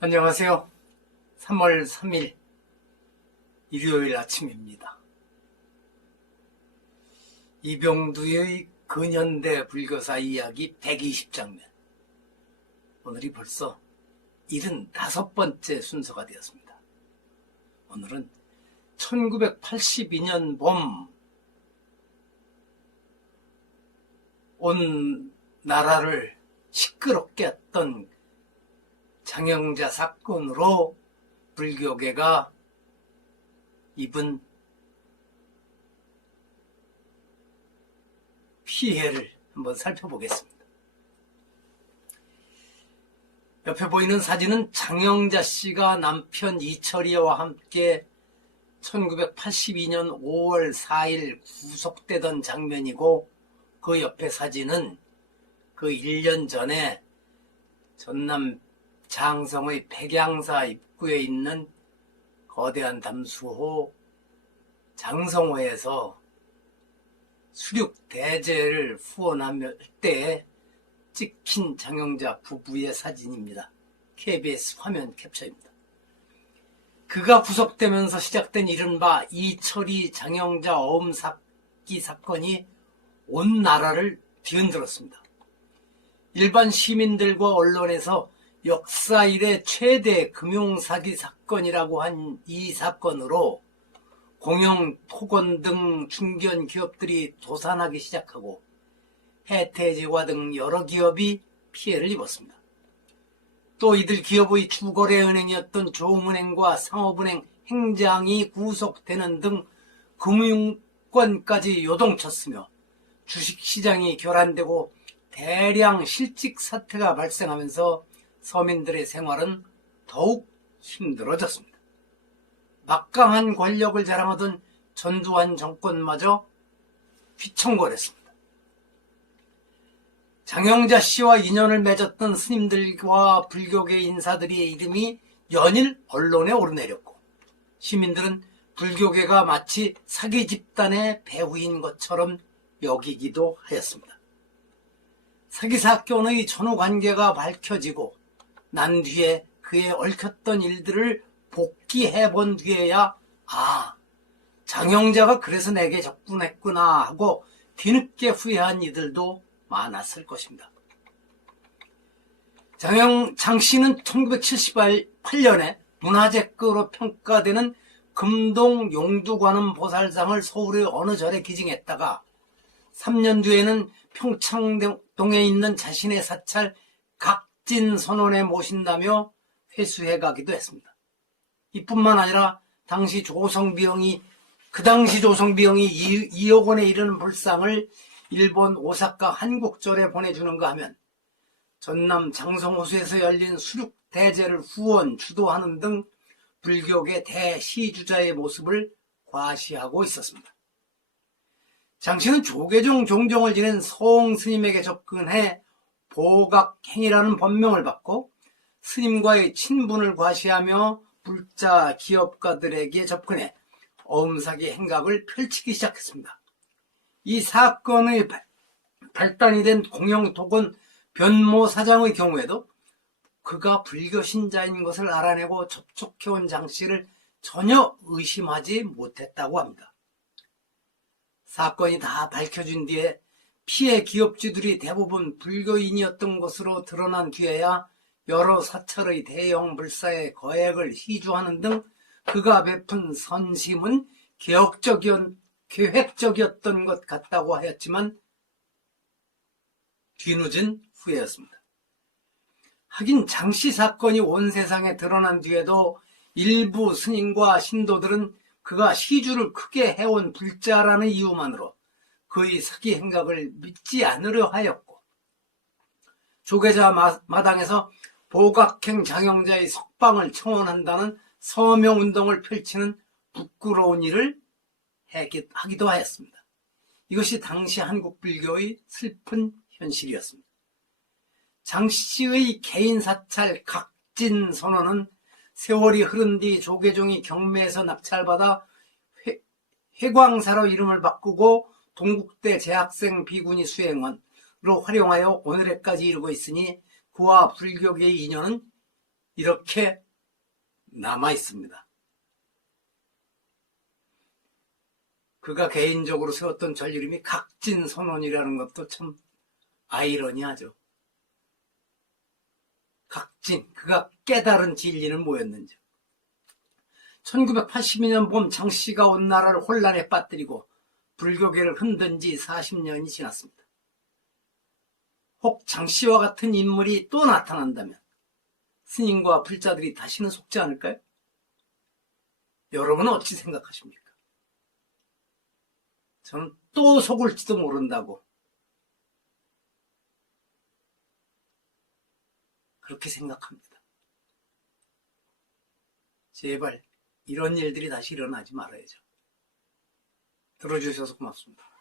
안녕하세요. 3월 3일 일요일 아침입니다. 이병두의 근현대 불교사 이야기 120장면. 오늘이 벌써 75번째 순서가 되었습니다. 오늘은 1982년 봄 온 나라를 시끄럽게 했던 장영자 사건으로 불교계가 입은 피해를 한번 살펴보겠습니다. 옆에 보이는 사진은 장영자 씨가 남편 이철이와 함께 1982년 5월 4일 구속되던 장면이고, 그 옆에 사진은 그 1년 전에 전남 장성의 백양사 입구에 있는 거대한 담수호 장성호에서 수륙 대제를 후원할 때 찍힌 장영자 부부의 사진입니다. KBS 화면 캡처입니다. 그가 구속되면서 시작된 이른바 이철이 장영자 어음 사기 사건이 온 나라를 뒤흔들었습니다. 일반 시민들과 언론에서 역사 이래 최대 금융사기 사건이라고 한 이 사건으로 공영, 토건 등 중견 기업들이 도산하기 시작하고 해태지화 등 여러 기업이 피해를 입었습니다. 또 이들 기업의 주거래은행이었던 조흥은행과 상업은행 행장이 구속되는 등 금융권까지 요동쳤으며 주식시장이 교란되고 대량 실직 사태가 발생하면서 서민들의 생활은 더욱 힘들어졌습니다. 막강한 권력을 자랑하던 전두환 정권마저 휘청거렸습니다. 장영자 씨와 인연을 맺었던 스님들과 불교계 인사들의 이름이 연일 언론에 오르내렸고, 시민들은 불교계가 마치 사기 집단의 배후인 것처럼 여기기도 하였습니다. 사기 사건의 전후 관계가 밝혀지고 난 뒤에 그에 얽혔던 일들을 복기해본 뒤에야 장영자가 그래서 내게 접근했구나 하고 뒤늦게 후회한 이들도 많았을 것입니다. 장 씨는 1978년에 문화재급으로 평가되는 금동 용두관음 보살상을 서울의 어느 절에 기증했다가 3년 뒤에는 평창동에 있는 자신의 사찰 각진선원에 모신다며 회수해 가기도 했습니다. 이뿐만 아니라 그 당시 조성비용이 2억 원에 이르는 불상을 일본 오사카 한국절에 보내주는가 하면 전남 장성호수에서 열린 수륙대제를 후원 주도하는 등 불교계 대시주자의 모습을 과시하고 있었습니다. 장 씨는 조계종 종종을 지낸 서홍 스님에게 접근해 보각행이라는 법명을 받고 스님과의 친분을 과시하며 불자 기업가들에게 접근해 어음사기 행각을 펼치기 시작했습니다. 이 사건의 발단이 된 공영토건 변모 사장의 경우에도 그가 불교 신자인 것을 알아내고 접촉해온 장 씨를 전혀 의심하지 못했다고 합니다. 사건이 다 밝혀진 뒤에 피해 기업주들이 대부분 불교인이었던 것으로 드러난 뒤에야 여러 사찰의 대형 불사에 거액을 희주하는 등 그가 베푼 선심은 계획적이었던 것 같다고 하였지만 뒤늦은 후회였습니다. 하긴 장씨 사건이 온 세상에 드러난 뒤에도 일부 스님과 신도들은 그가 시주를 크게 해온 불자라는 이유만으로 그의 사기 행각을 믿지 않으려 하였고, 조계자 마당에서 보각행 장영자의 석방을 청원한다는 서명운동을 펼치는 부끄러운 일을 하기도 하였습니다. 이것이 당시 한국 불교의 슬픈 현실이었습니다. 장 씨의 개인 사찰 각진 선언은 세월이 흐른 뒤 조계종이 경매에서 낙찰받아 회광사로 이름을 바꾸고 동국대 재학생 비구니 수행원으로 활용하여 오늘에까지 이르고 있으니 그와 불교계의 인연은 이렇게 남아 있습니다. 그가 개인적으로 세웠던 절 이름이 각진선언이라는 것도 참 아이러니하죠. 각진, 그가 깨달은 진리는 뭐였는지. 1982년 봄 장씨가 온 나라를 혼란에 빠뜨리고 불교계를 흔든 지 40년이 지났습니다. 혹 장씨와 같은 인물이 또 나타난다면 스님과 불자들이 다시는 속지 않을까요? 여러분은 어찌 생각하십니까? 저는 또 속을지도 모른다고 그렇게 생각합니다. 제발 이런 일들이 다시 일어나지 말아야죠. 들어주셔서 고맙습니다.